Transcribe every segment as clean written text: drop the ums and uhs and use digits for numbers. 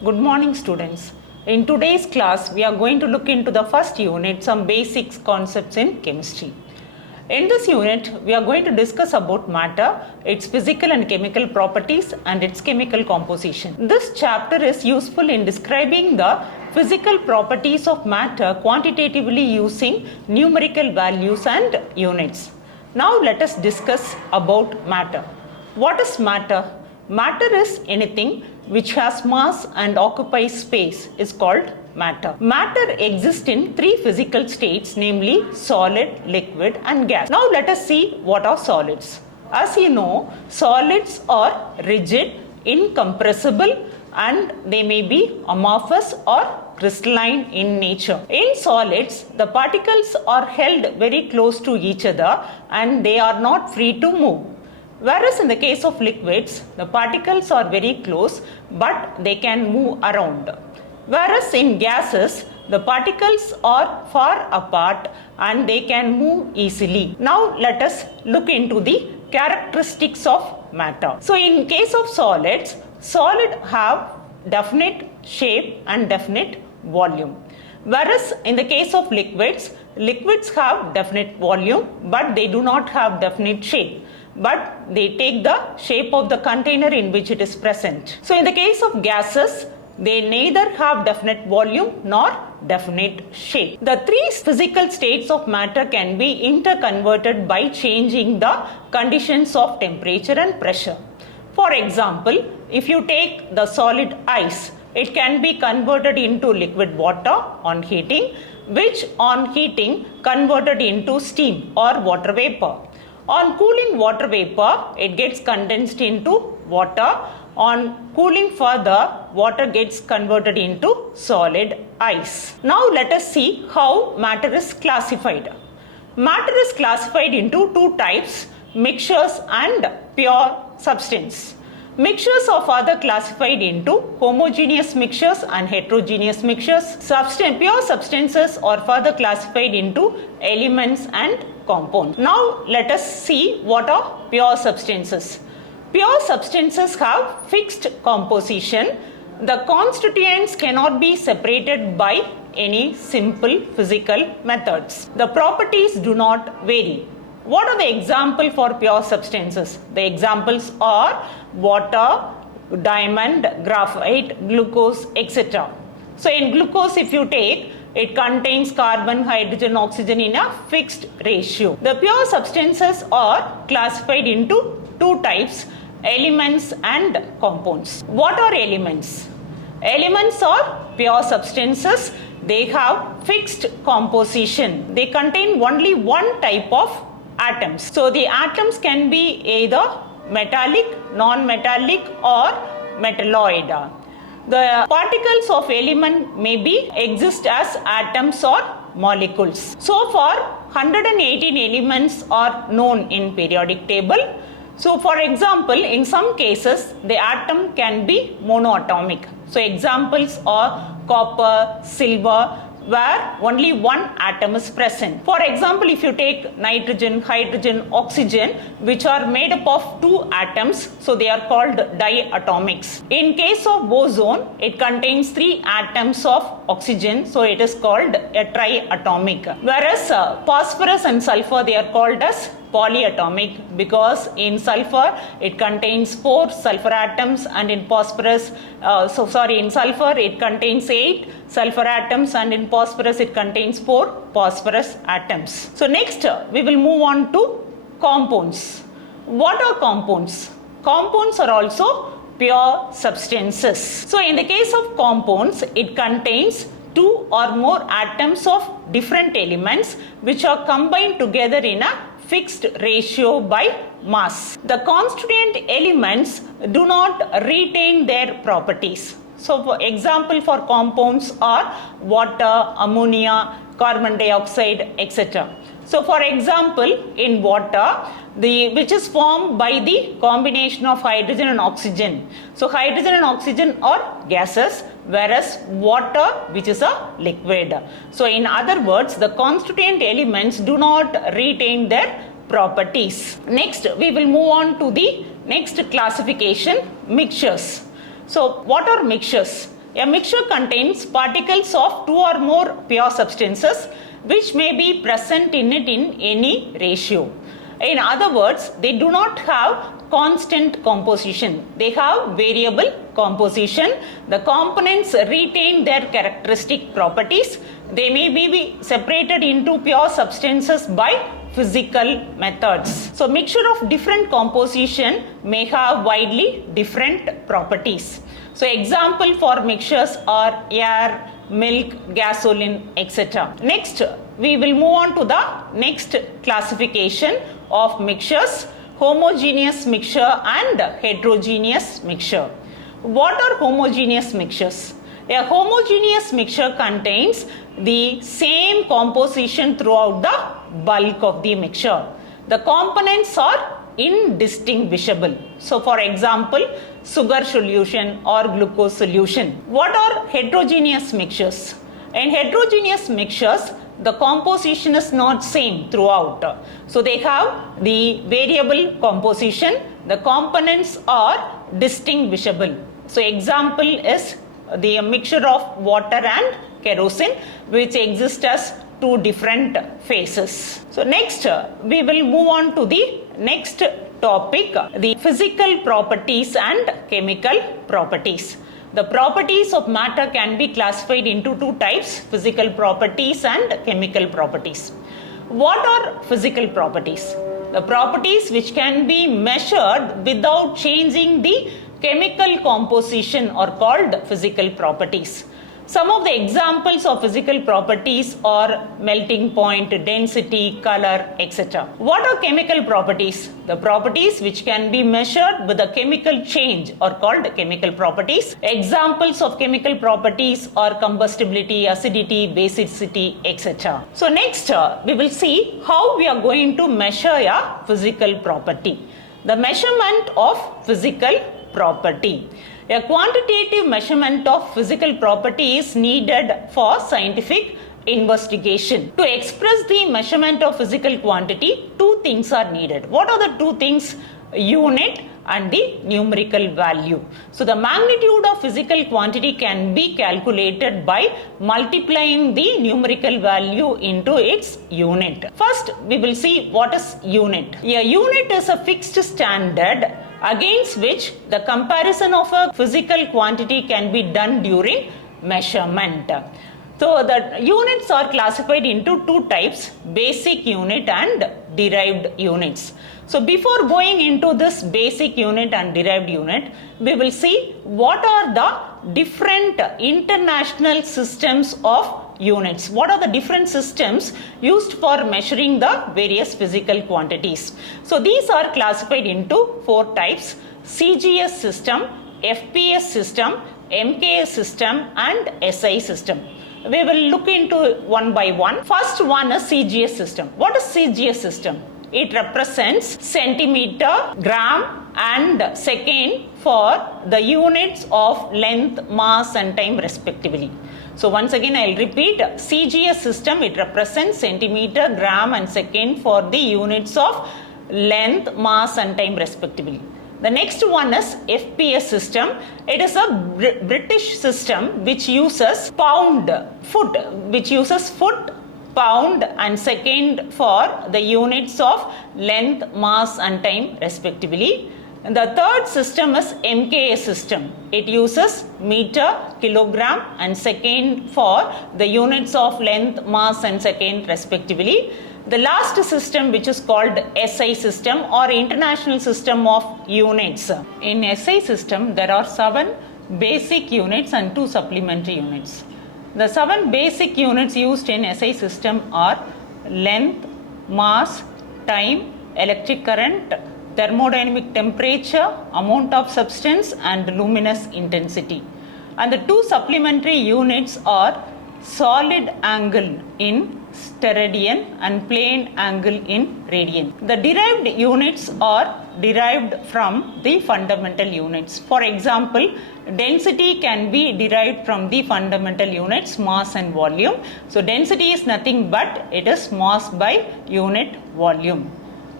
Good morning, students. In today's class, we are going to look into the first unit, some basics concepts in chemistry. In this unit, we are going to discuss about matter, its physical and chemical properties and its chemical composition. This chapter is useful in describing the physical properties of matter quantitatively using numerical values and units. Now let us discuss about matter. What is matter? Matter is anything which has mass and occupies space is called matter. Matter exists in three physical states, namely solid, liquid and gas. Now let us see what are solids. As you know, solids are rigid, incompressible and they may be amorphous or crystalline in nature. In solids, the particles are held very close to each other and they are not free to move. Whereas in the case of liquids, the particles are very close but they can move around. Whereas in gases, the particles are far apart and they can move easily. Now let us look into the characteristics of matter. So in case of solids, solids have definite shape and definite volume. Whereas in the case of liquids, liquids have definite volume but they do not have definite shape. But they take the shape of the container in which it is present. So in the case of gases, they neither have definite volume nor definite shape. The three physical states of matter can be interconverted by changing the conditions of temperature and pressure. For example, if you take the solid ice, it can be converted into liquid water on heating, which on heating converted into steam or water vapor. On cooling water vapor, it gets condensed into water. On cooling further, water gets converted into solid ice. Now let us see how matter is classified. Matter is classified into two types, mixtures and pure substance. Mixtures are further classified into homogeneous mixtures and heterogeneous mixtures. Pure substances are further classified into elements and compounds. Now let us see what are pure substances. Pure substances have fixed composition. The constituents cannot be separated by any simple physical methods. The properties do not vary. What are the examples for pure substances? The examples are water, diamond, graphite, glucose, etc. So in glucose, if you take, it contains carbon, hydrogen, oxygen in a fixed ratio. The pure substances are classified into two types, elements and compounds. What are elements? Elements are pure substances. They have fixed composition. They contain only one type of atoms. So the atoms can be either metallic, non-metallic or metalloid. The particles of element may be exist as atoms or molecules. So far 118 elements are known in periodic table. So for example, in some cases the atom can be monoatomic. So examples are copper, silver, where only one atom is present. For example, if you take nitrogen, hydrogen, oxygen, which are made up of two atoms, so they are called diatomics. In case of boson, it contains three atoms of oxygen, so it is called a triatomic. Whereas phosphorus and sulfur, they are called as polyatomic because in sulfur it contains 4 sulfur atoms and in phosphorus in sulfur it contains 8 sulfur atoms and in phosphorus it contains 4 phosphorus atoms. So next we will move on to compounds. What are compounds? Compounds are also pure substances. So in the case of compounds, it contains 2 or more atoms of different elements which are combined together in a fixed ratio by mass. The constituent elements do not retain their properties. So for example, for compounds are water, ammonia, carbon dioxide, etc. So for example, in water, which is formed by the combination of hydrogen and oxygen. So hydrogen and oxygen are gases, whereas water, which is a liquid. So in other words, the constituent elements do not retain their properties. Next, we will move on to the next classification, mixtures. So what are mixtures? A mixture contains particles of two or more pure substances which may be present in it in any ratio. In other words, they do not have constant composition. They have variable composition. The components retain their characteristic properties. They may be separated into pure substances by physical methods. So, mixture of different composition may have widely different properties. So, example for mixtures are air, milk, gasoline, etc. Next, we will move on to the next classification of mixtures: homogeneous mixture and heterogeneous mixture. What are homogeneous mixtures? A homogeneous mixture contains the same composition throughout the bulk of the mixture. The components are indistinguishable. So, for example, sugar solution or glucose solution. What are heterogeneous mixtures? In heterogeneous mixtures, the composition is not same throughout. So, they have the variable composition. The components are distinguishable. So, example is the mixture of water and kerosene, which exist as two different phases. So, next we will move on to the next topic, the physical properties and chemical properties. The properties of matter can be classified into two types: physical properties and chemical properties. What are physical properties? The properties which can be measured without changing the chemical composition are called physical properties. Some of the examples of physical properties are melting point, density, color, etc. What are chemical properties? The properties which can be measured with a chemical change are called chemical properties. Examples of chemical properties are combustibility, acidity, basicity, etc. So next we will see how we are going to measure a physical property. The measurement of physical property. A quantitative measurement of physical property is needed for scientific investigation. To express the measurement of physical quantity, two things are needed. What are the two things? Unit and the numerical value. So, the magnitude of physical quantity can be calculated by multiplying the numerical value into its unit. First, we will see what is unit. A unit is a fixed standard against which the comparison of a physical quantity can be done during measurement. So, the units are classified into two types: basic unit and derived units. So, before going into this basic unit and derived unit, we will see what are the different international systems of units. What are the different systems used for measuring the various physical quantities? So, these are classified into four types: CGS system, FPS system, MKS system and SI system. We will look into one by one. First one is CGS system. What is CGS system? It represents centimeter, gram and second for the units of length, mass and time respectively. So once again I will repeat, CGS system, it represents centimeter, gram and second for the units of length, mass and time respectively. The next one is FPS system. It is a British system which uses foot, pound and second for the units of length, mass and time respectively. And the third system is MKS system. It uses meter, kilogram and second for the units of length, mass and second respectively. The last system, which is called SI system or International System of Units. In SI system, there are 7 basic units and 2 supplementary units. The 7 basic units used in SI system are length, mass, time, electric current, thermodynamic temperature, amount of substance and luminous intensity. And the 2 supplementary units are solid angle in steradian and plane angle in radian. The derived units are derived from the fundamental units. For example, density can be derived from the fundamental units mass and volume. So density is nothing but it is mass by unit volume.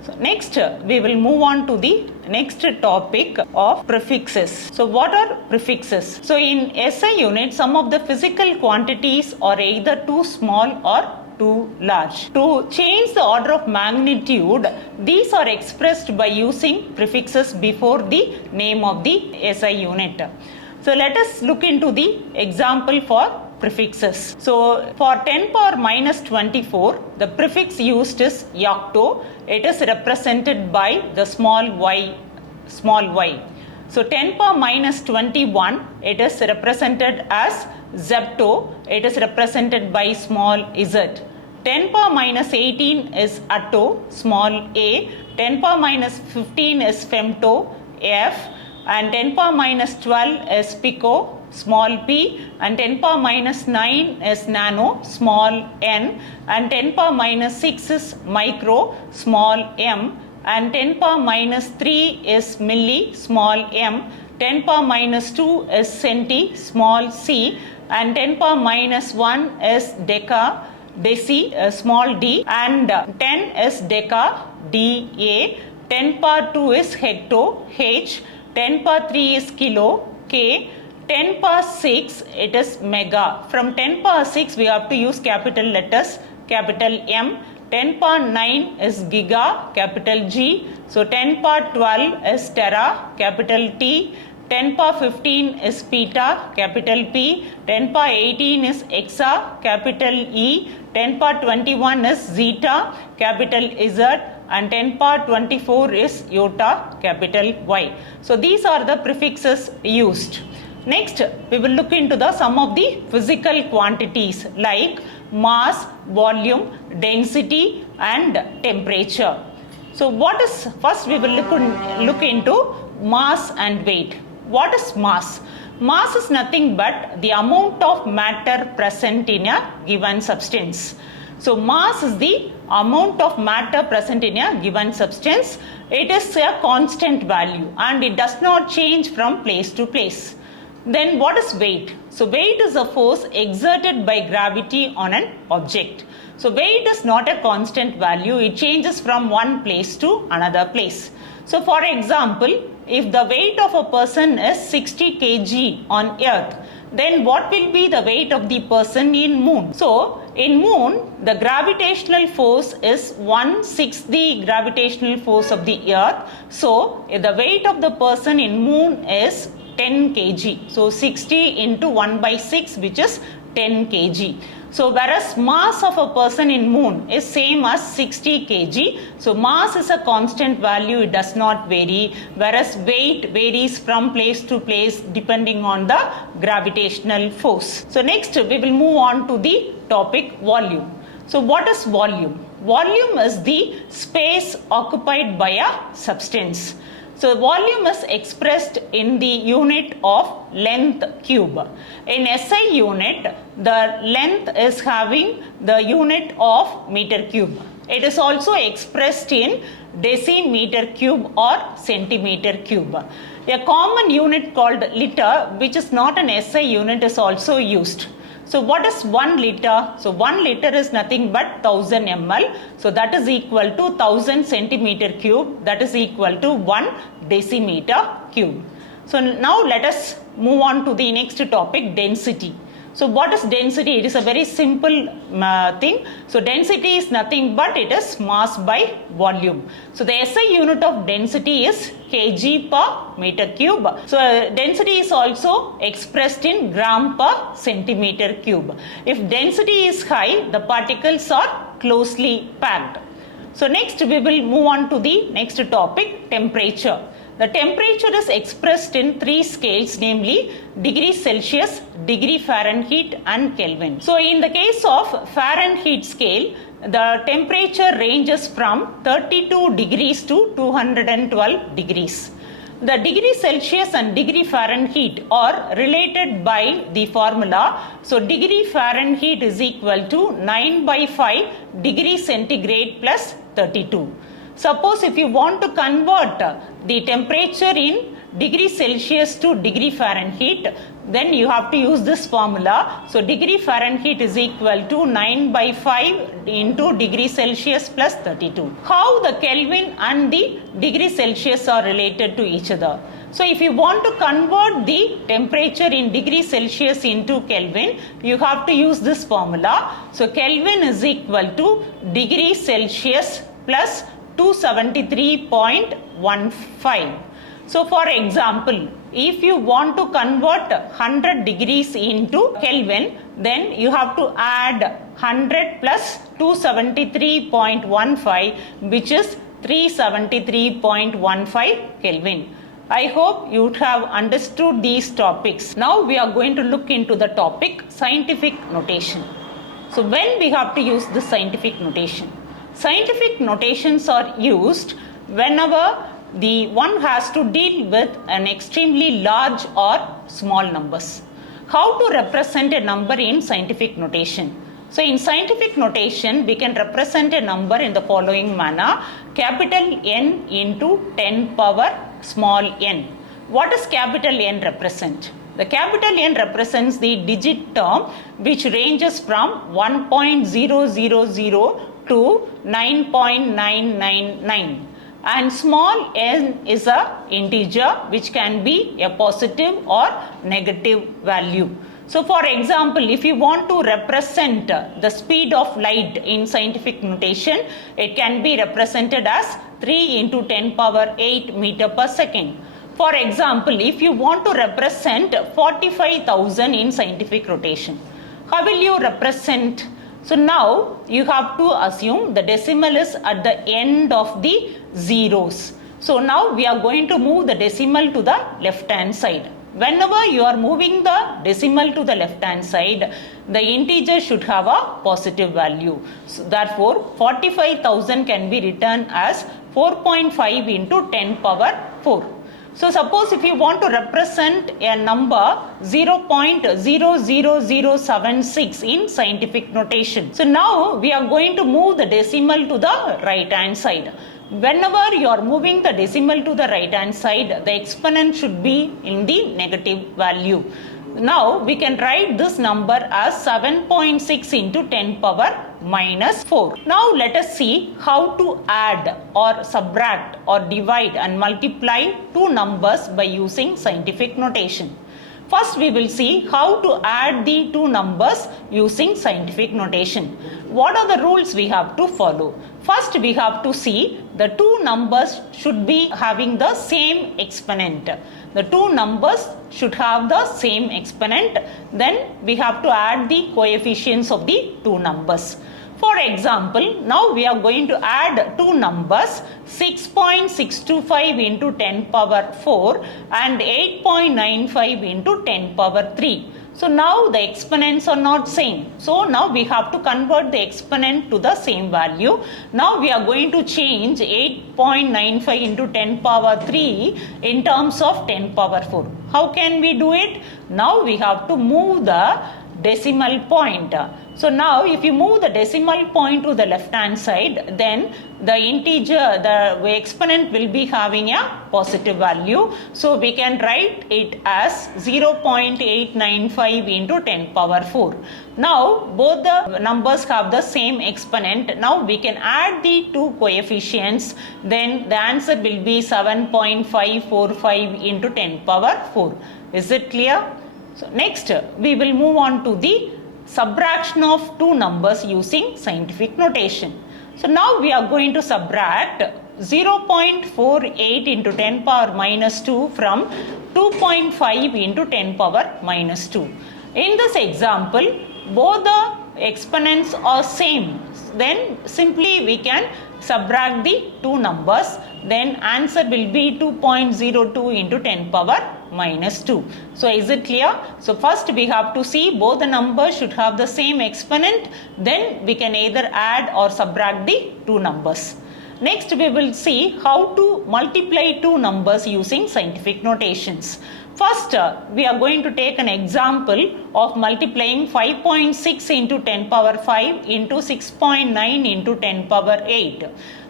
So next we will move on to the next topic of prefixes. So what are prefixes? So in SI unit, some of the physical quantities are either too small or too large. To change the order of magnitude, these are expressed by using prefixes before the name of the SI unit. So let us look into the example for prefixes. So for 10 power minus 24, the prefix used is yocto. It is represented by the small y. So 10 power minus 21, it is represented as zepto. It is represented by small z. 10 power minus 18 is atto, small a. 10 power minus 15 is femto, f. And 10 power minus 12 is pico, small p, and 10 power minus 9 is nano, small n, and 10 power minus 6 is micro, small m, and 10 power minus 3 is milli, small m, 10 power minus 2 is centi, small c, and 10 power minus 1 is deci, small d, and 10 is deca, da, 10 power 2 is hecto, h, 10 power 3 is kilo, k, 10 power 6 it is mega. From 10 power 6 we have to use capital letters, capital M. 10 power 9 is giga, capital G. So 10 power 12 is tera, capital T. 10 power 15 is peta, capital P. 10 power 18 is exa, capital E. 10 power 21 is zeta, capital Z. And 10 power 24 is iota, capital Y. So these are the prefixes used. Next, we will look into some of the physical quantities like mass, volume, density, and temperature. So first we will look into mass and weight. What is mass? Mass is nothing but the amount of matter present in a given substance. So mass is the amount of matter present in a given substance. It is a constant value and it does not change from place to place. Then what is weight? So weight is a force exerted by gravity on an object. So weight is not a constant value. It changes from one place to another place. So for example, if the weight of a person is 60 kg on earth, then what will be the weight of the person in moon? So in moon, the gravitational force is 1/6 the gravitational force of the earth. So if the weight of the person in moon is 10 kg. So 60 into 1/6, which is 10 kg. So whereas mass of a person in moon is same as 60 kg. So mass is a constant value, it does not vary, whereas weight varies from place to place depending on the gravitational force. So next we will move on to the topic volume. So what is volume? Volume is the space occupied by a substance. So volume is expressed in the unit of length cube. In SI unit, the length is having the unit of meter cube. It is also expressed in decimeter cube or centimeter cube. A common unit called liter, which is not an SI unit, is also used. So what is 1 liter? So 1 liter is nothing but 1000 ml. So that is equal to 1000 centimeter cube. That is equal to 1 decimeter cube. So now let us move on to the next topic, density. So what is density? It is a very simple thing. So density is nothing but it is mass by volume. So the SI unit of density is kg per meter cube. So density is also expressed in gram per centimeter cube. If density is high, the particles are closely packed. So next we will move on to the next topic, temperature. The temperature is expressed in 3 scales, namely degree Celsius, degree Fahrenheit and Kelvin. So in the case of Fahrenheit scale, the temperature ranges from 32 degrees to 212 degrees. The degree Celsius and degree Fahrenheit are related by the formula. So degree Fahrenheit is equal to 9/5 degree centigrade plus 32. Suppose if you want to convert the temperature in degree Celsius to degree Fahrenheit, then you have to use this formula. So degree Fahrenheit is equal to 9 by 5 into degree Celsius plus 32. How the Kelvin and the degree Celsius are related to each other? So if you want to convert the temperature in degree Celsius into Kelvin, you have to use this formula. So Kelvin is equal to degree Celsius plus 273.15. So for example, if you want to convert 100 degrees into Kelvin, then you have to add 100 plus 273.15, which is 373.15 Kelvin. I hope you would have understood these topics. Now we are going to look into the topic scientific notation. So when we have to use this scientific notation? Scientific notations are used whenever the one has to deal with an extremely large or small numbers. How to represent a number in scientific notation? So in scientific notation, we can represent a number in the following manner: capital N into 10 power small n. What does capital N represent? The capital N represents the digit term which ranges from 1.000 to 9.999, and small n is a integer which can be a positive or negative value. So for example, if you want to represent the speed of light in scientific notation, it can be represented as 3 into 10 power 8 meter per second. For example, if you want to represent 45,000 in scientific notation, how will you represent? So now you have to assume the decimal is at the end of the zeros. So now we are going to move the decimal to the left hand side. Whenever you are moving the decimal to the left hand side, the integer should have a positive value. So therefore, 45,000 can be written as 4.5 into 10 power 4. So suppose if you want to represent a number 0.00076 in scientific notation. So now we are going to move the decimal to the right hand side. Whenever you are moving the decimal to the right hand side, the exponent should be in the negative value. Now we can write this number as 7.6 into 10 power minus 4. Now let us see how to add or subtract or divide and multiply two numbers by using scientific notation. First we will see how to add the two numbers using scientific notation. What are the rules we have to follow? First we have to see the two numbers should be having the same exponent. The two numbers should have the same exponent. Then we have to add the coefficients of the two numbers. For example, now we are going to add two numbers 6.625 into 10 power 4 and 8.95 into 10 power 3. So now the exponents are not same. So now we have to convert the exponent to the same value. Now we are going to change 8.95 into 10 power 3 in terms of 10 power 4. How can we do it? Now we have to move the decimal point. So now if you move the decimal point to the left hand side, then the integer, the exponent will be having a positive value. So we can write it as 0.895 into 10 power 4. Now both the numbers have the same exponent. Now we can add the two coefficients. Then the answer will be 7.545 into 10 power 4. Is it clear? So next we will move on to the subtraction of two numbers using scientific notation. So now we are going to subtract 0.48 into 10 power minus 2 from 2.5 into 10 power minus 2. In this example, both the exponents are same. Then simply we can subtract the two numbers. Then answer will be 2.02 into 10 power minus 2. So is it clear? So first we have to see both the numbers should have the same exponent. Then we can either add or subtract the two numbers. Next we will see how to multiply two numbers using scientific notations. First, we are going to take an example of multiplying 5.6 into 10 power 5 into 6.9 into 10 power 8.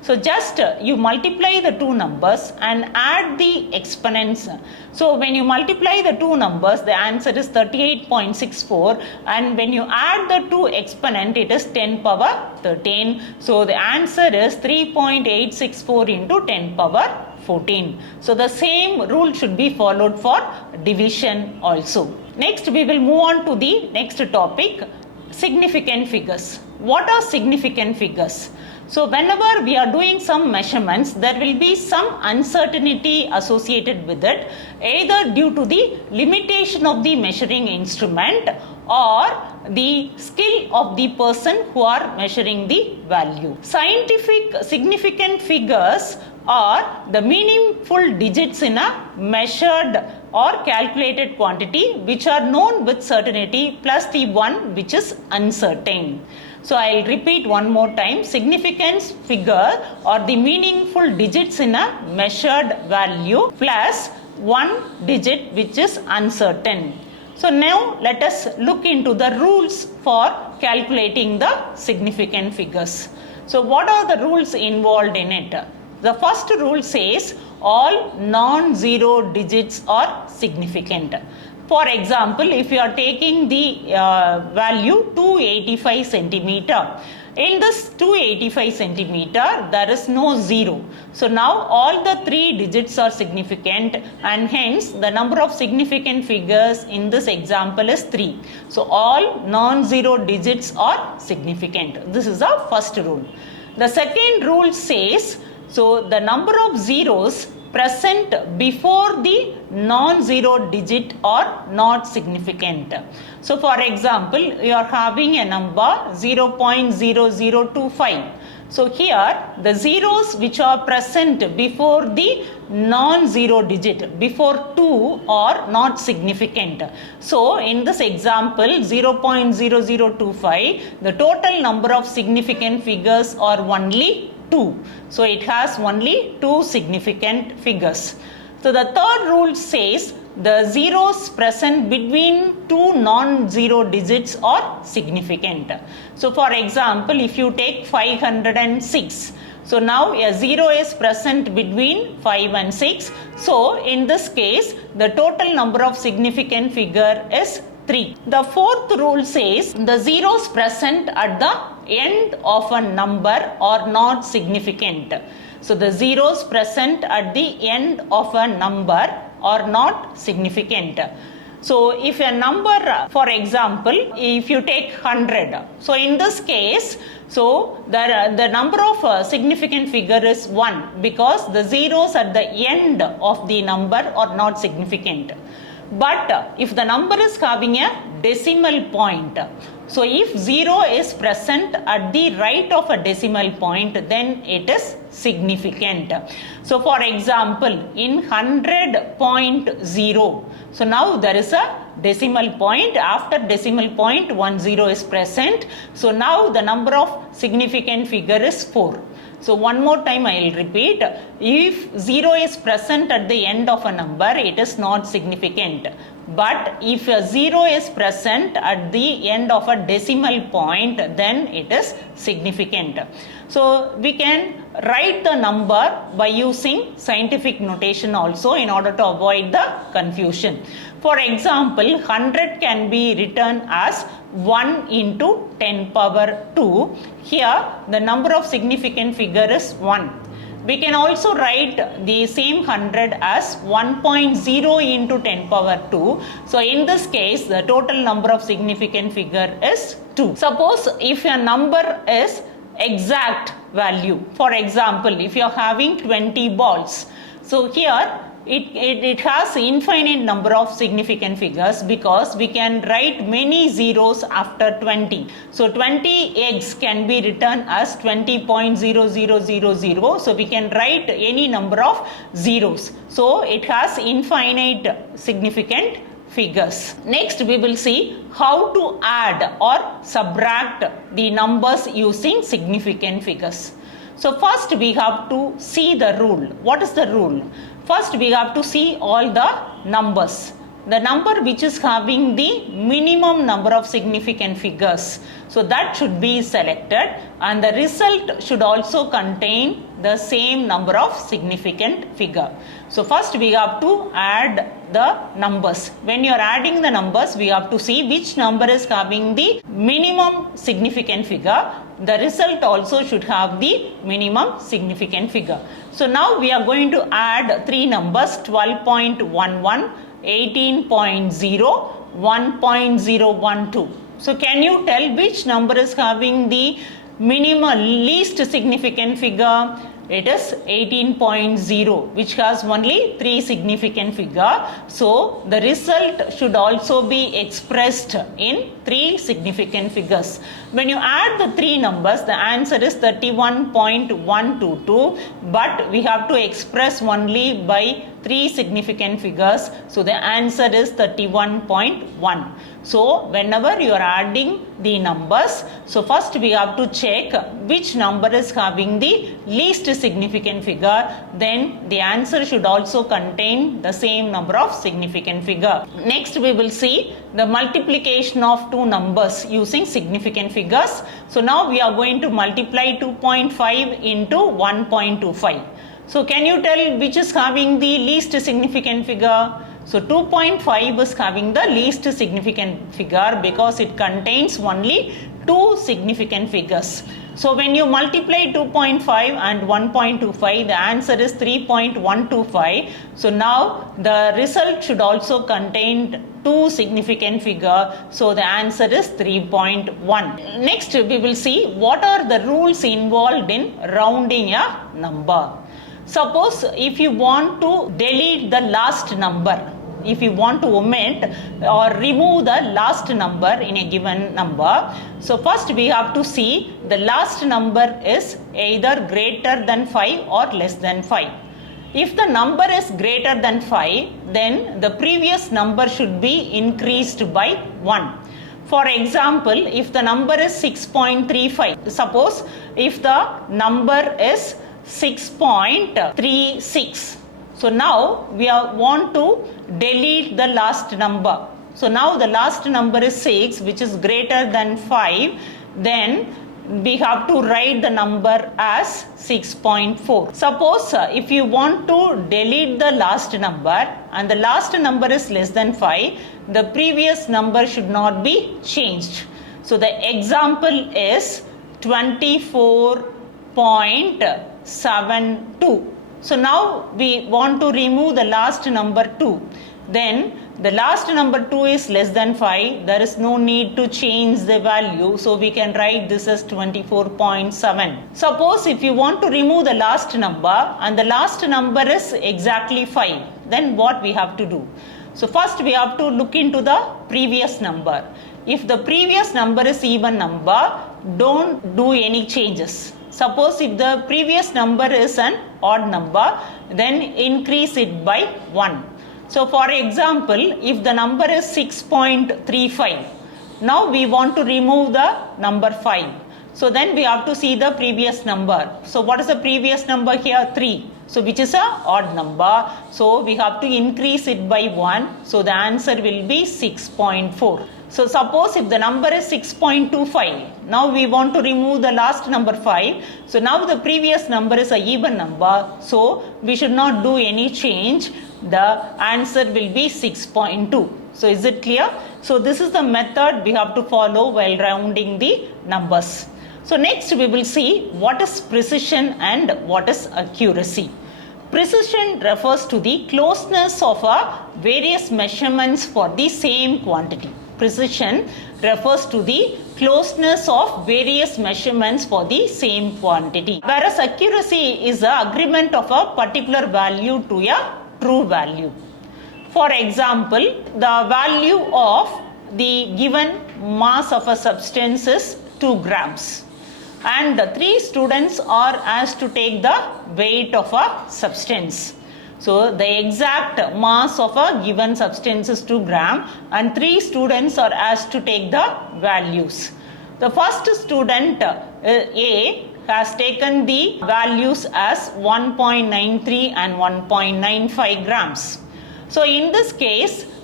So just you multiply the two numbers and add the exponents. So when you multiply the two numbers, the answer is 38.64, and when you add the two exponent, it is 10 power 13. So the answer is 3.864 into 10 power 14. So the same rule should be followed for division also. Next we will move on to the next topic, significant figures. What are significant figures? So whenever we are doing some measurements, there will be some uncertainty associated with it, either due to the limitation of the measuring instrument or the skill of the person who are measuring the value. Scientific significant figures are the meaningful digits in a measured or calculated quantity which are known with certainty plus the one which is uncertain. So I'll repeat one more time. Significance figure are the meaningful digits in a measured value plus one digit which is uncertain. So now let us look into the rules for calculating the significant figures. So what are the rules involved in it? The first rule says all non-zero digits are significant. For example, if you are taking the value 285 centimeter, in this 285 centimeter, there is no zero. So now all the three digits are significant, and hence the number of significant figures in this example is 3. So all non-zero digits are significant. This is the first rule. The second rule says, so the number of zeros present before the non-zero digit are not significant. So for example, you are having a number 0.0025. So here the zeros which are present before the non-zero digit, before 2, are not significant. So in this example 0.0025, the total number of significant figures are only 2. So it has only 2 significant figures. So the third rule says the zeros present between two non-zero digits are significant. So for example, if you take 506, so now a zero is present between 5 and 6. So in this case, the total number of significant figure is 3. The fourth rule says the zeros present at the end of a number are not significant. So the zeros present at the end of a number are not significant. So if a number, for example, if you take 100, so in this case, so the number of significant figure is 1 because the zeros at the end of the number are not significant. But if the number is having a decimal point, so if 0 is present at the right of a decimal point, then it is significant. So for example, in 100.0, so now there is a decimal point. After decimal point, 10 is present. So now the number of significant figure is 4. So one more time I will repeat. If 0 is present at the end of a number, it is not significant. But if a 0 is present at the end of a decimal point, then it is significant. So we can write the number by using scientific notation also in order to avoid the confusion. For example, 100 can be written as 1 into 10 power 2. Here the number of significant figure is 1. We can also write the same 100 as 1.0 into 10 power 2. So in this case, the total number of significant figure is 2. Suppose if a number is exact value, for example, if you are having 20 balls, so here it has infinite number of significant figures because we can write many zeros after 20. So 20 eggs can be written as 20.0000. So we can write any number of zeros. So it has infinite significant figures. Next we will see how to add or subtract the numbers using significant figures. So first we have to see the rule. What is the rule? First we have to see all the numbers. the number which is having the minimum number of significant figures. So that should be selected, and the result should also contain the same number of significant figure. So first we have to add the numbers. When you are adding the numbers, we have to see which number is having the minimum significant figure. The result also should have the minimum significant figure. So now we are going to add three numbers: 12.11, 18.0, 1.012. So can you tell which number is having the minimal least significant figure? It is 18.0, which has only three significant figure. So the result should also be expressed in three significant figures. When you add the three numbers, the answer is 31.122, but we have to express only by three significant figures. So the answer is 31.1. So whenever you are adding the numbers, so first we have to check which number is having the least significant figure. Then the answer should also contain the same number of significant figure. Next we will see the multiplication of two numbers using significant figures. So now we are going to multiply 2.5 into 1.25. So can you tell which is having the least significant figure? So 2.5 is having the least significant figure because it contains only two significant figures. So when you multiply 2.5 and 1.25, the answer is 3.125. So now the result should also contain two significant figure. So the answer is 3.1. Next we will see what are the rules involved in rounding a number. Suppose if you want to delete the last number, if you want to omit or remove the last number in a given number, so first we have to see the last number is either greater than 5 or less than 5. If the number is greater than 5, then the previous number should be increased by 1. For example, if the number is 6.35, suppose if the number is 6.36. So now we want to delete the last number. So now the last number is 6, which is greater than 5. Then we have to write the number as 6.4. Suppose if you want to delete the last number and the last number is less than 5, the previous number should not be changed. So the example is 24.72. So now we want to remove the last number 2. Then the last number 2 is less than 5. There is no need to change the value. So we can write this as 24.7. Suppose if you want to remove the last number and the last number is exactly 5, then what we have to do? So first we have to look into the previous number. If the previous number is even number, don't do any changes. Suppose if the previous number is an odd number, then increase it by 1. So for example, if the number is 6.35, now we want to remove the number 5. So then we have to see the previous number. So what is the previous number here? 3. So which is a odd number. So we have to increase it by 1. So the answer will be 6.4. So suppose if the number is 6.25, now we want to remove the last number 5. So now the previous number is an even number. So we should not do any change. The answer will be 6.2. So is it clear? So this is the method we have to follow while rounding the numbers. So next we will see what is precision and what is accuracy. Precision refers to the closeness of various measurements for the same quantity. Precision refers to the closeness of various measurements for the same quantity. Whereas accuracy is the agreement of a particular value to a true value. For example, the value of the given mass of a substance is 2 grams. And the 3 students are asked to take the weight of a substance. So the exact mass of a given substance is 2 gram and 3 students are asked to take the values. The first student A has taken the values as 1.93 and 1.95 grams. So in this case,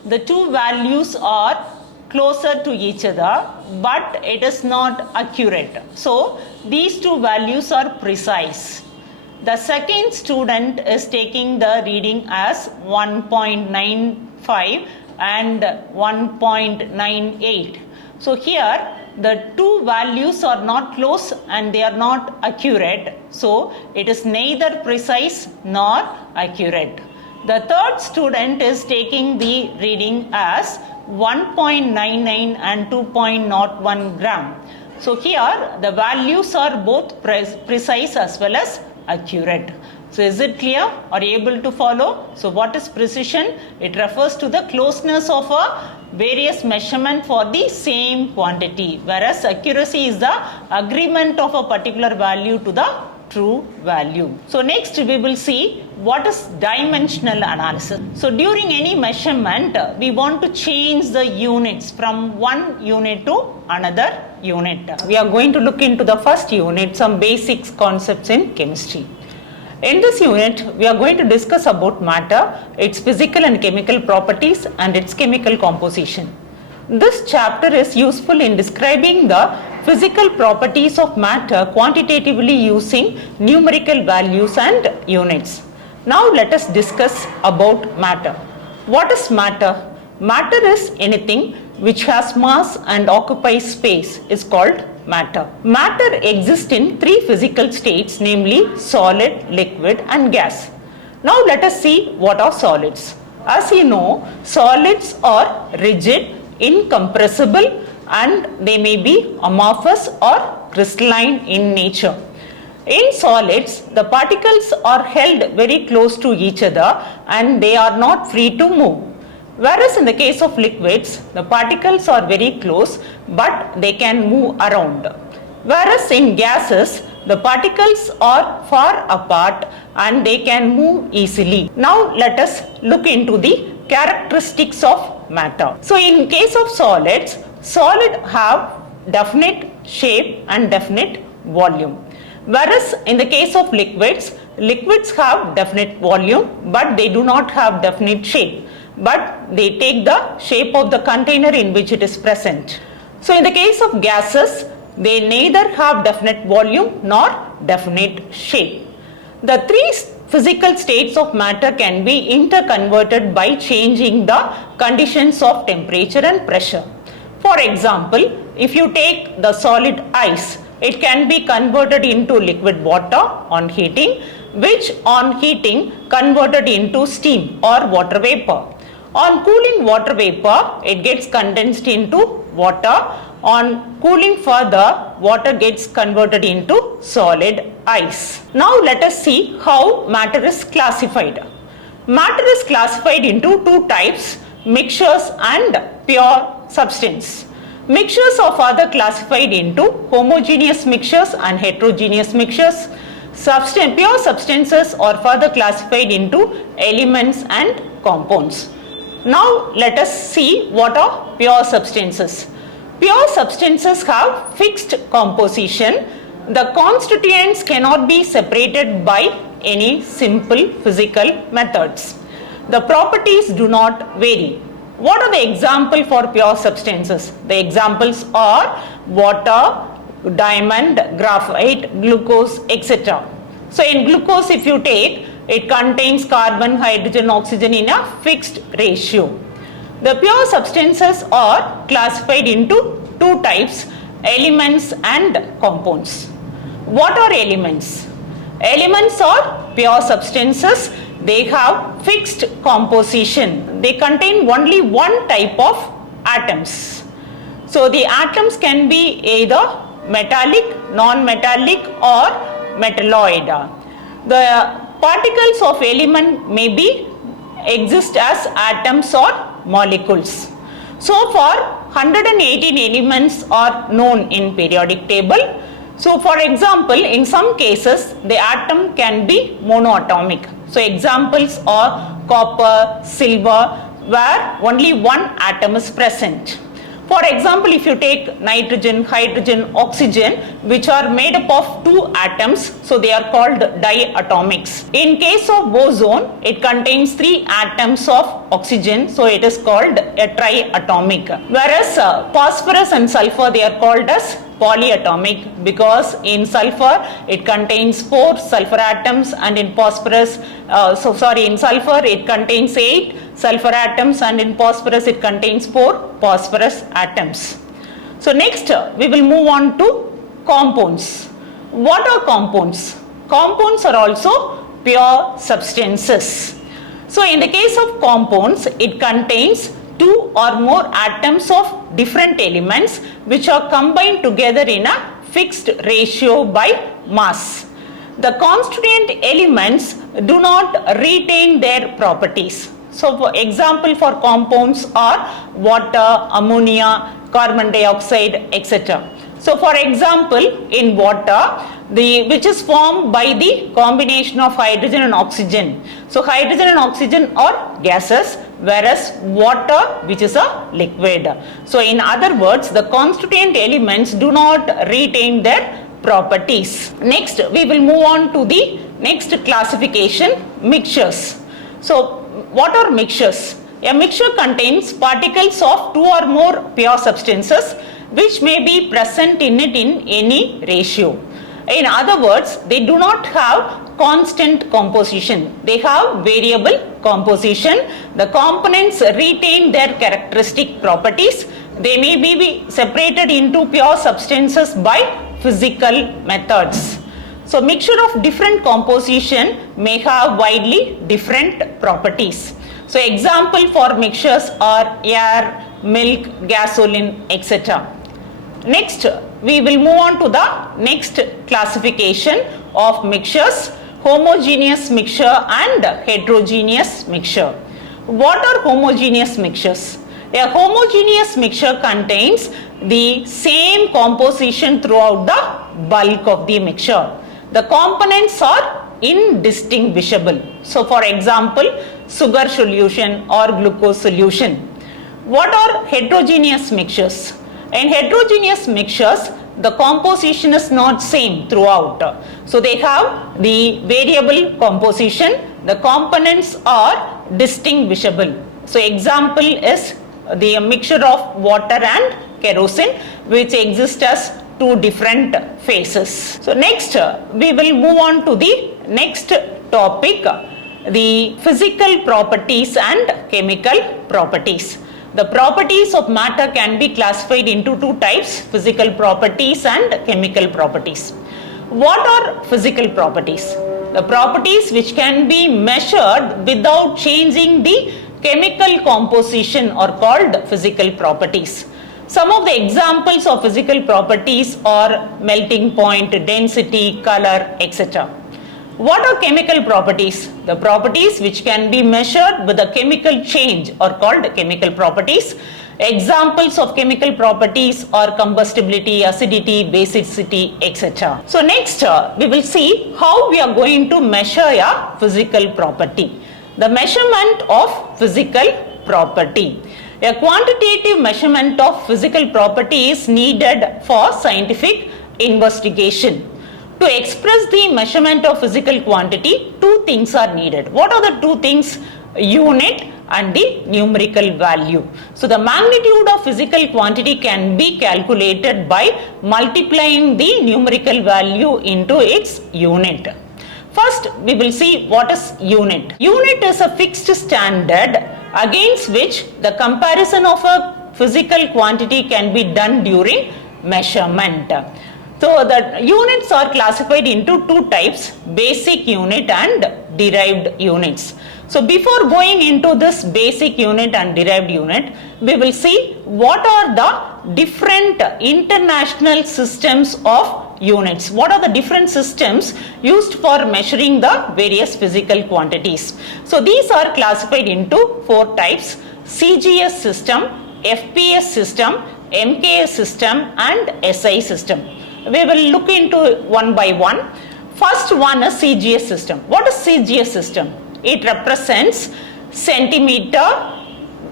the two values are closer to each other, but it is not accurate. So these two values are precise. The second student is taking the reading as 1.95 and 1.98. So here the two values are not close and they are not accurate. So it is neither precise nor accurate. The third student is taking the reading as 1.99 and 2.01 gram. So here the values are both precise as well as accurate. So is it clear? Are you able to follow? So what is precision? It refers to the closeness of a various measurement for the same quantity, whereas accuracy is the agreement of a particular value to the true value. So next we will see what is dimensional analysis. So during any measurement, we want to change the units from one unit to another unit. We are going to look into the first unit, some basics concepts in chemistry. In this unit, we are going to discuss about matter, its physical and chemical properties and its chemical composition. This chapter is useful in describing the physical properties of matter quantitatively using numerical values and units. Now let us discuss about matter. What is matter? Matter is anything which has mass and occupies space is called matter. Matter exists in three physical states, namely solid, liquid and gas. Now let us see what are solids. As you know, solids are rigid, incompressible and they may be amorphous or crystalline in nature. In solids, the particles are held very close to each other and they are not free to move. Whereas in the case of liquids, the particles are very close but they can move around. Whereas in gases, the particles are far apart and they can move easily. Now let us look into the characteristics of matter. So in case of solids, solid have definite shape and definite volume. Whereas in the case of liquids, liquids have definite volume but they do not have definite shape, but they take the shape of the container in which it is present. So in the case of gases, they neither have definite volume nor definite shape. The three physical states of matter can be interconverted by changing the conditions of temperature and pressure. For example, if you take the solid ice, it can be converted into liquid water on heating, which on heating converted into steam or water vapor. On cooling water vapor, it gets condensed into water. On cooling further, water gets converted into solid ice. Now let us see how matter is classified. Matter is classified into two types, mixtures and pure substance. Mixtures are further classified into homogeneous mixtures and heterogeneous mixtures. Pure substances are further classified into elements and compounds. Now let us see what are pure substances. Pure substances have fixed composition. The constituents cannot be separated by any simple physical methods. The properties do not vary. What are the examples for pure substances? The examples are water, diamond, graphite, glucose, etc. So in glucose, if you take, it contains carbon, hydrogen, oxygen in a fixed ratio. The pure substances are classified into two types, elements and compounds. What are elements? Elements are pure substances. They have fixed composition. They contain only one type of atoms. So the atoms can be either metallic, non-metallic or metalloid. The particles of element may be exist as atoms or molecules. So far 118 elements are known in periodic table. So for example, in some cases the atom can be monoatomic. So examples are copper, silver, where only one atom is present. For example, if you take nitrogen, hydrogen, oxygen, which are made up of two atoms, so they are called diatomics. In case of boson, it contains three atoms of oxygen, so it is called a triatomic. Whereas phosphorus and sulfur, they are called as polyatomic, because in sulfur it contains 4 sulfur atoms, and in phosphorus in sulfur it contains 8 sulfur atoms, and in phosphorus it contains 4 phosphorus atoms. So next we will move on to compounds. What are compounds? Compounds are also pure substances. So in the case of compounds, it contains 2 or more atoms of different elements which are combined together in a fixed ratio by mass. The constituent elements do not retain their properties. So for example, for compounds are water, ammonia, carbon dioxide, etc. So for example, in water, which is formed by the combination of hydrogen and oxygen. So hydrogen and oxygen are gases, whereas water, which is a liquid. So in other words, the constituent elements do not retain their properties. Next, we will move on to the next classification, mixtures. So what are mixtures? A mixture contains particles of 2 or more pure substances which may be present in it in any ratio. In other words, they do not have constant composition. They have variable composition. The components retain their characteristic properties. They may be separated into pure substances by physical methods. So mixture of different composition may have widely different properties. So example for mixtures are air, milk, gasoline, etc. Next, we will move on to the next classification of mixtures, homogeneous mixture and heterogeneous mixture. What are homogeneous mixtures? A homogeneous mixture contains the same composition throughout the bulk of the mixture. The components are indistinguishable. So for example, sugar solution or glucose solution. What are heterogeneous mixtures? In heterogeneous mixtures, the composition is not same throughout. So they have the variable composition. The components are distinguishable. So example is the mixture of water and kerosene, which exist as 2 different phases. So next, we will move on to the next topic, the physical properties and chemical properties. The properties of matter can be classified into 2 types, physical properties and chemical properties. What are physical properties? The properties which can be measured without changing the chemical composition are called physical properties. Some of the examples of physical properties are melting point, density, color, etc. What are chemical properties? The properties which can be measured with a chemical change are called chemical properties. Examples of chemical properties are combustibility, acidity, basicity, etc. So next, we will see how we are going to measure a physical property. The measurement of physical property. A quantitative measurement of physical property is needed for scientific investigation. To express the measurement of physical quantity, 2 things are needed. What are the 2 things? Unit and the numerical value. So the magnitude of physical quantity can be calculated by multiplying the numerical value into its unit. First, we will see what is unit. Unit is a fixed standard against which the comparison of a physical quantity can be done during measurement. So the units are classified into 2 types, basic unit and derived units. So before going into this basic unit and derived unit, we will see what are the different international systems of units. What are the different systems used for measuring the various physical quantities? So these are classified into 4 types: CGS system, FPS system, MKS system and SI system. We will look into one by one. First one is CGS system. What is CGS system? It represents centimeter,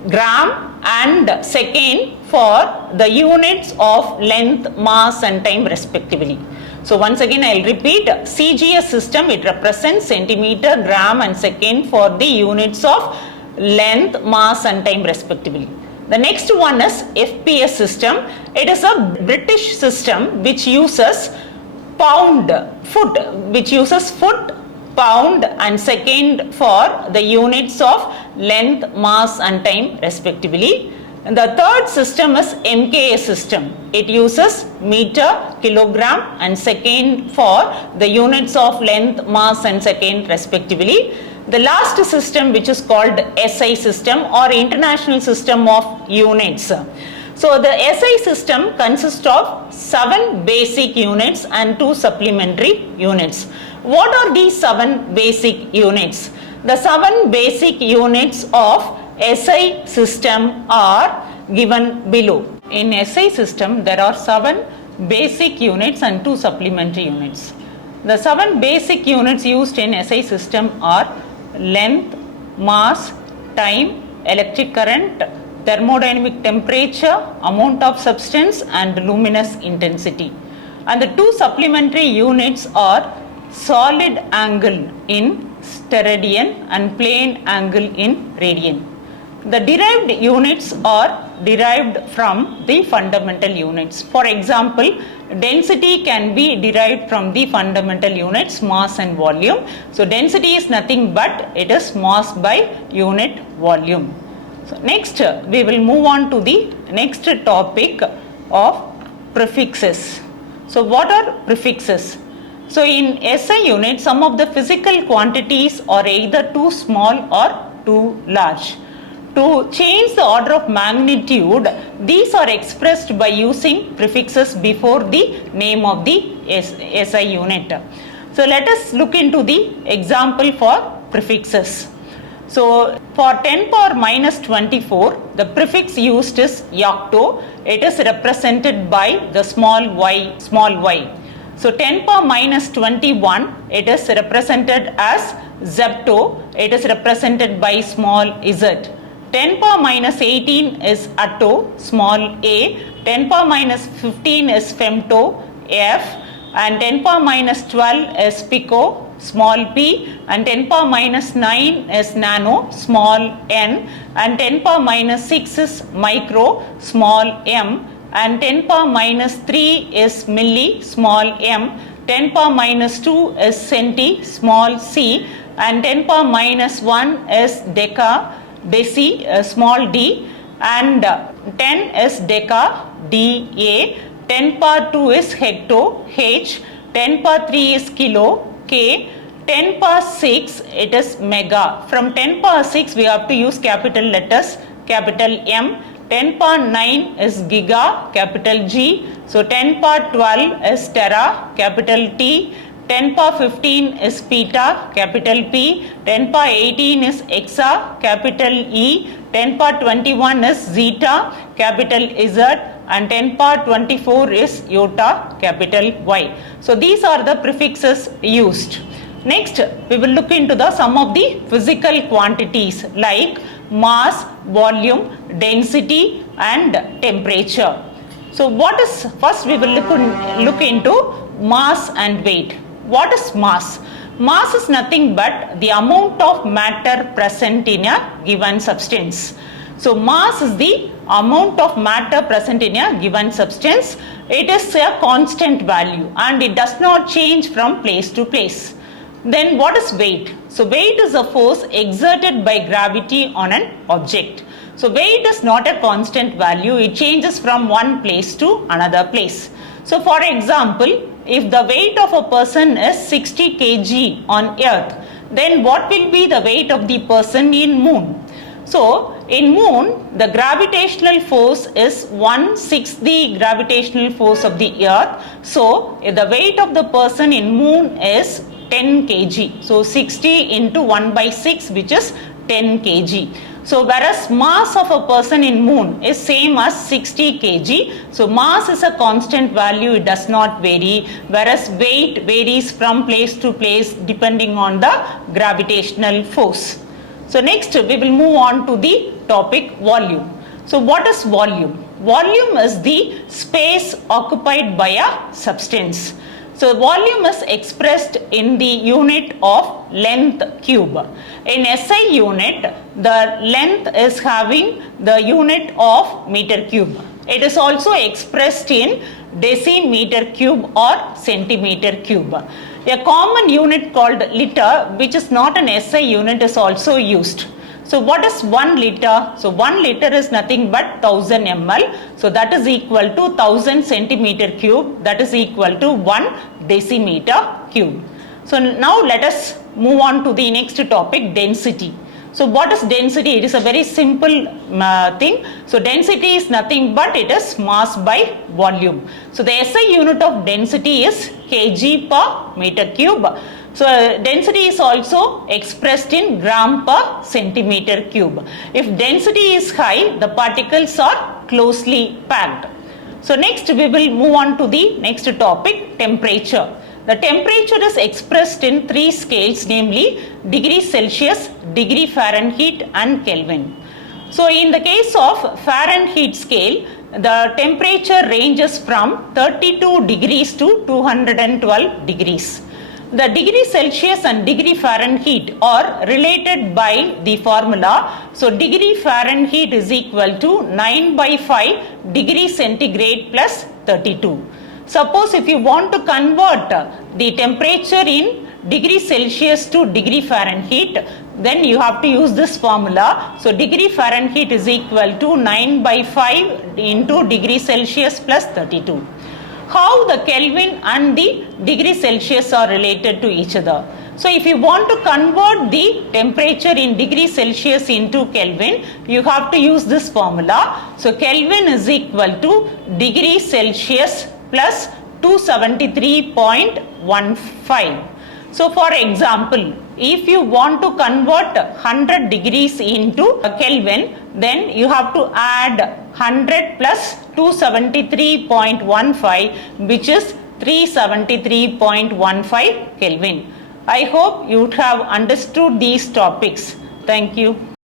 gram and second for the units of length, mass and time respectively. So once again I will repeat, CGS system, it represents centimeter, gram and second for the units of length, mass and time respectively. The next one is FPS system. It is a British system which uses pound, foot, pound and second for the units of length, mass and time respectively. And the third system is MKS system. It uses meter, kilogram and second for the units of length, mass and second respectively. The last system, which is called SI system or International System of Units. So the SI system consists of 7 basic units and 2 supplementary units. What are these 7 basic units? The 7 basic units of SI system are given below. In SI system, there are 7 basic units and 2 supplementary units. The 7 basic units used in SI system are length, mass, time, electric current, thermodynamic temperature, amount of substance and luminous intensity. And the 2 supplementary units are solid angle in steradian and plane angle in radian. The derived units are derived from the fundamental units. For example, density can be derived from the fundamental units mass and volume. So density is nothing but it is mass by unit volume. So next we will move on to the next topic of prefixes. So what are prefixes? So in SI unit, some of the physical quantities are either too small or too large. To change the order of magnitude, these are expressed by using prefixes before the name of the SI unit. So let us look into the example for prefixes. So for 10 power minus 24, the prefix used is yocto. It is represented by the small y. So 10 power minus 21, it is represented as zepto. It is represented by small z. 10 power minus 18 is atto, small a. 10 power minus 15 is femto, f. And 10 power minus 12 is pico, small p. And 10 power minus 9 is nano, small n. And 10 power minus 6 is micro, small m. And 10 power minus 3 is milli, small m. 10 power minus 2 is centi, small c. And 10 power minus 1 is deca, deci, small d. And 10 is deca, da. 10 power 2 is hecto, h. 10 power 3 is kilo, k. 10 power 6 it is mega. From 10 power 6 we have to use capital letters, capital M. 10 power 9 is giga, capital G. So 10 power 12 is tera, capital T. 10 power 15 is peta, capital P. 10 power 18 is exa, capital E. 10 power 21 is zeta, capital Z. And 10 power 24 is iota, capital Y. So these are the prefixes used. Next, we will look into the some of the physical quantities like mass, volume, density and temperature. So what is, first we will look into mass and weight. What is mass? Mass is nothing but the amount of matter present in a given substance. So mass is the amount of matter present in a given substance. It is a constant value and it does not change from place to place. Then what is weight? So weight is a force exerted by gravity on an object. So weight is not a constant value. It changes from one place to another place. So for example, if the weight of a person is 60 kg on earth, then what will be the weight of the person in moon? So in moon, the gravitational force is 1/6 the gravitational force of the earth. So the weight of the person in moon is 10 kg. So 60 into 1/6, which is 10 kg. So whereas mass of a person in moon is same as 60 kg. So mass is a constant value, it does not vary. Whereas weight varies from place to place depending on the gravitational force. So next we will move on to the topic volume. So what is volume? Volume is the space occupied by a substance. So volume is expressed in the unit of length cube. In SI unit, the length is having the unit of meter cube. It is also expressed in decimeter cube or centimeter cube. A common unit called liter, which is not an SI unit, is also used. So what is 1 liter? So 1 liter is nothing but 1000 ml. So that is equal to 1000 centimeter cube. That is equal to 1 decimeter cube. So now let us move on to the next topic, density. So what is density? It is a very simple thing. So density is nothing but it is mass by volume. So the SI unit of density is kg per meter cube. So density is also expressed in gram per centimeter cube. If density is high, the particles are closely packed. So next we will move on to the next topic, temperature. The temperature is expressed in 3 scales, namely degree Celsius, degree Fahrenheit and Kelvin. So in the case of Fahrenheit scale, the temperature ranges from 32 degrees to 212 degrees. The degree Celsius and degree Fahrenheit are related by the formula. So degree Fahrenheit is equal to 9 by 5 degree centigrade plus 32. Suppose if you want to convert the temperature in degree Celsius to degree Fahrenheit, then you have to use this formula. So degree Fahrenheit is equal to 9 by 5 into degree Celsius plus 32. How the Kelvin and the degree Celsius are related to each other? So if you want to convert the temperature in degree Celsius into Kelvin, you have to use this formula. So Kelvin is equal to degree Celsius plus 273.15. So for example, if you want to convert 100 degrees into Kelvin, then you have to add 100 plus 273.15, which is 373.15 Kelvin. I hope you have understood these topics. Thank you.